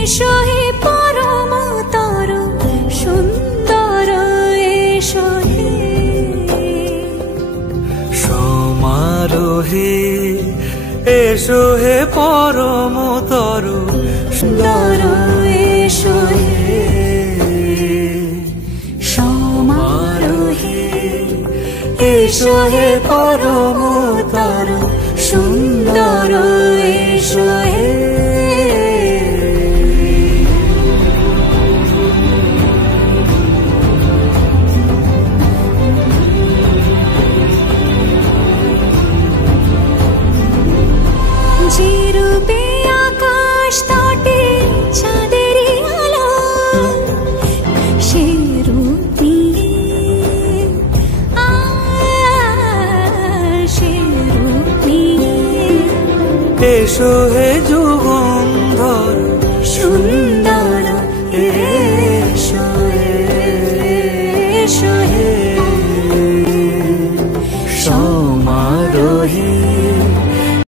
এসো হে পরম তরু সুন্দর, এসো হে সমারোহে, এসো হে পরম তরু সুন্দর, এসো হে সমারোহে, এসো হে পরম তরু সুন্দর, এসো হে যে রূপে আকাশ তটে চাঁদেরই আলো, সে রূপ নিয়ে সে রূপ নিয়ে এসো হে যুগন্ধর সুন্দর।